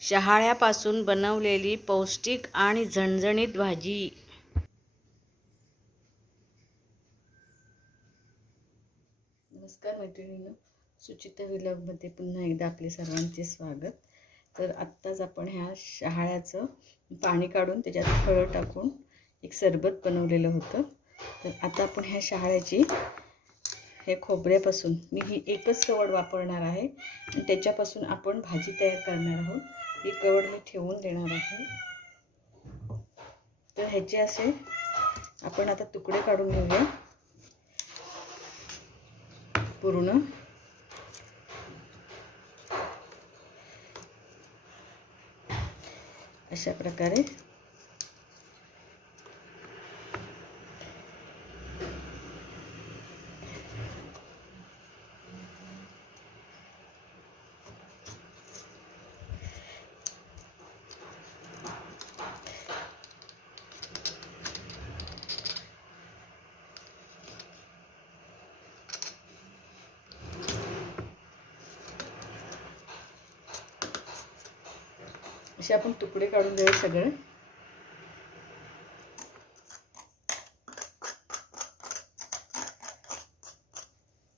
शहाळ्यापासून बनवलेली पौष्टिक आणि झणझणीत भाजी. नमस्कार मैत्रिणीनं सुचिता विलॉगमध्ये पुन्हा एकदा आपले सर्वांचे स्वागत. तर आत्ताच आपण ह्या शहाळ्याचं पाणी काढून त्याच्यात फळं टाकून एक सरबत बनवलेलं होतं. तर आता आपण ह्या शहाळ्याची हे खोबऱ्यापासून मी ही एकच कवड वापरणार आहे. आणि त्याच्यापासून आपण भाजी तयार करणार आहोत. ही कवड मी ठेवून देणार आहे. तर ह्याचे असे आपण आता तुकडे काढून घेऊया. पूर्ण. अशा प्रकारे. असे आपण तुकडे काढून घेऊया सगळे.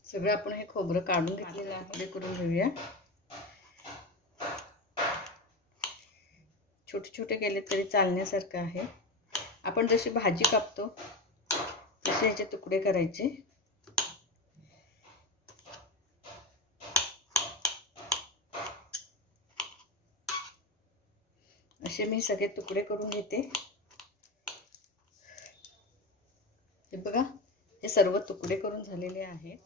सगळं आपण हे खोबरं काढून घेतलेलं आहे. करून घेऊया. छोटे छोटे केले तरी चालण्यासारखं आहे. आपण जशी भाजी कापतो तसे याचे तुकडे करायचे असे मी सगळे तुकडे करून घेते. हे बघा हे सर्व तुकडे करून झालेले आहेत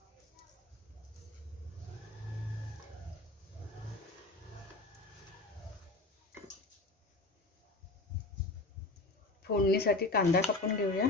फोडणीसाठी कांदा कापून घेऊया.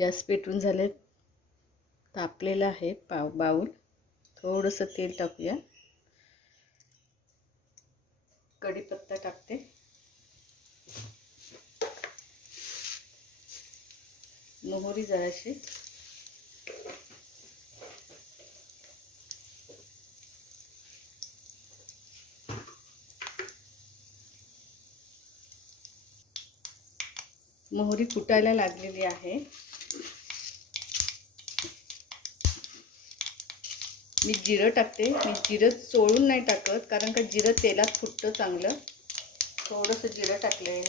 गॅस पेटून झाले. तापलेलं आहे पाव बाऊल. थोडंसं तेल टाकूया. कढीपत्ता टाकते. मोहरी जराशी. मोहरी फुटायला लागलेली आहे. मी जिरं टाकते. मी जिरं चोळून नाही टाकत कारण का जिरं तेलात फुटतं चांगलं. थोडंसं जिरं टाकलं आहे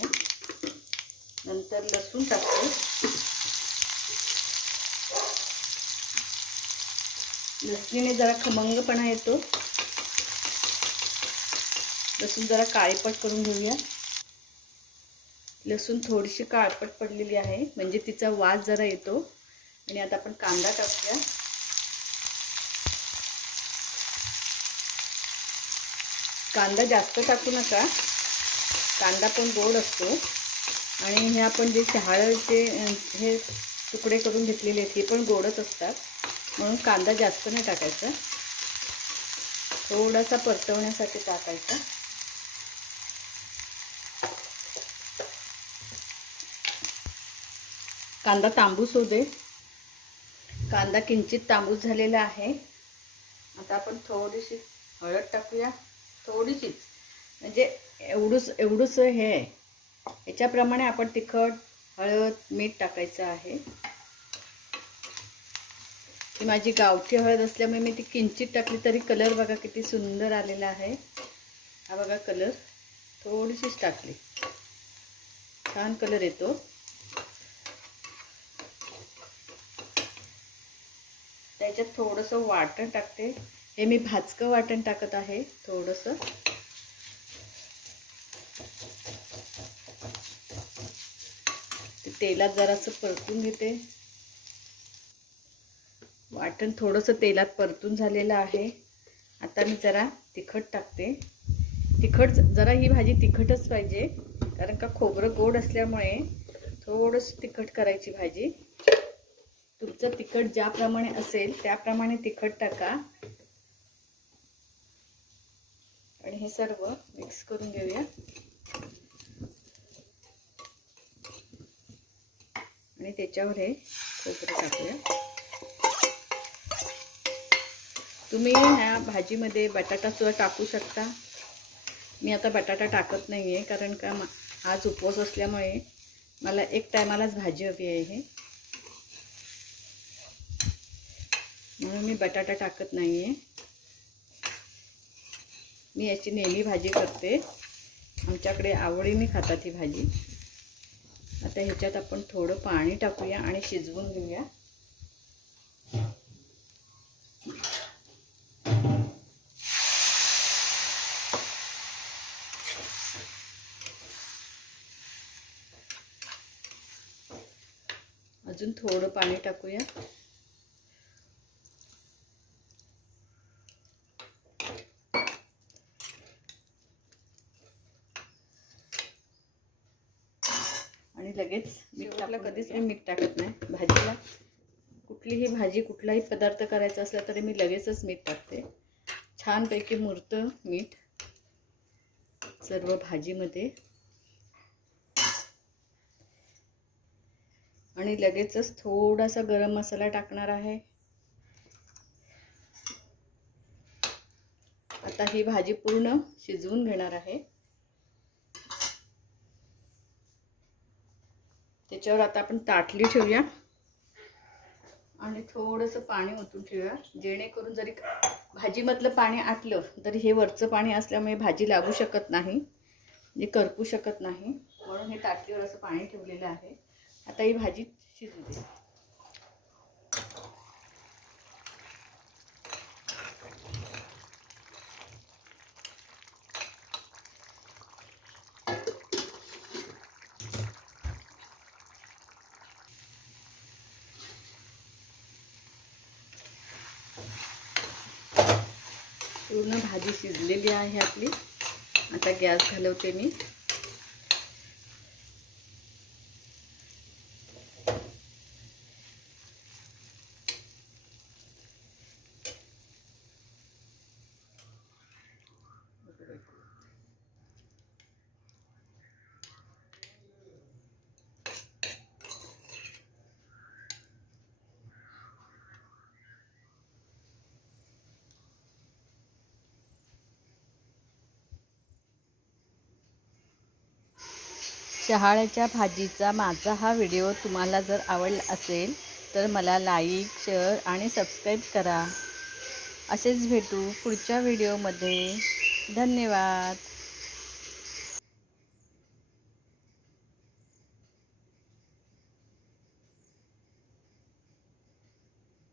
नंतर लसूण टाकते. लसणीने जरा खमंगपणा येतो. लसूण जरा काळेपट करून घेऊया. लसूण थोडीशी काळपट पडलेली आहे म्हणजे तिचा वास जरा येतो. आणि आता आपण कांदा टाकूया. कांदा जास्त टाकू नका. कांदा पण गोड असतो. आणि हे आपण जे शहाळचे हे तुकडे करून घेतलेले आहेत हे पण गोडच असतात. म्हणून कांदा जास्त नाही टाकायचा. थोडासा परतवण्यासाठी टाकायचा. कांदा तांबूस होऊ दे. कांदा किंचित तांबूस झालेला आहे. आता आपण थोडीशी हळद टाकूया. थोडीशीच. म्हणजे एवढंच एवढंच हे आहे. याच्याप्रमाणे आपण तिखट हळद मीठ टाकायचं आहे. ती माझी गावठी हळद असल्यामुळे मी ती किंचित टाकली तरी कलर बघा किती सुंदर आलेला आहे. हा बघा कलर. थोडीशीच टाकली. छान कलर येतो. त्याच्यात थोडंसं वाटण टाकते. हे मी भाजकं वाटण टाकत आहे थोडंसं. ते तेलात जरासं परतून घेते. वाटण थोडंसं तेलात परतून झालेलं आहे. आता मी जरा तिखट टाकते. तिखट जरा ही भाजी तिखटच पाहिजे कारण का खोबरं गोड असल्यामुळे थोडंसं तिखट करायची भाजी. तुमचं तिखट ज्याप्रमाणे असेल त्याप्रमाणे तिखट टाका. आणि हे सर्व मिक्स करून घेऊया. आणि त्याच्यावर हे खोबरं टाकूया. तुम्ही ह्या भाजीमध्ये बटाटा सुद्धा टाकू शकता. मी आता बटाटा टाकत नाही आहे कारण का आज उपवास असल्यामुळे मला एक टायमालाच भाजी हवी आहे हे. म्हणून मी बटाटा टाकत नाही आहे मी याची नेहमी भाजी करते. आमच्याकडे आवडीने खातात ही भाजी. आता ह्याच्यात आपण थोडं पाणी टाकूया आणि शिजवून घेऊया. अजून थोडं पाणी टाकूया. आणि लगेच मीठ टाकलं कधीच मी मीठ टाकत नाही. भाजीला कुठलीही भाजी कुठलाही पदार्थ करायचा असला तरी मी लगेचच मीठ टाकते. छानपैकी मुरतं मीठ सर्व भाजीमध्ये. आणि लगेचच थोडासा गरम मसाला टाकणार आहे. आता ही भाजी पूर्ण शिजवून घेणार आहे. त्याच्यावर आता आपण ताटली ठेवूया. आणि थोडंसं पाणी ओतून ठेवूया. जेणेकरून जरी भाजीमधलं पाणी आटलं तरी हे वरचं पाणी असल्यामुळे भाजी लागू शकत नाही. म्हणजे करपू शकत नाही. म्हणून हे ताटलीवर असं पाणी ठेवलेलं आहे. आता ही भाजी शिजू दे. पूर्ण भाजी शिजलेली आहे आपली. आता गॅस घालवते मी. शहाळ्याच्या भाजीचा माझा हा व्हिडिओ तुम्हाला जर आवडला असेल तर मला लाईक शेअर आणि सबस्क्राईब करा. असेच भेटू पुढच्या व्हिडिओमध्ये. धन्यवाद.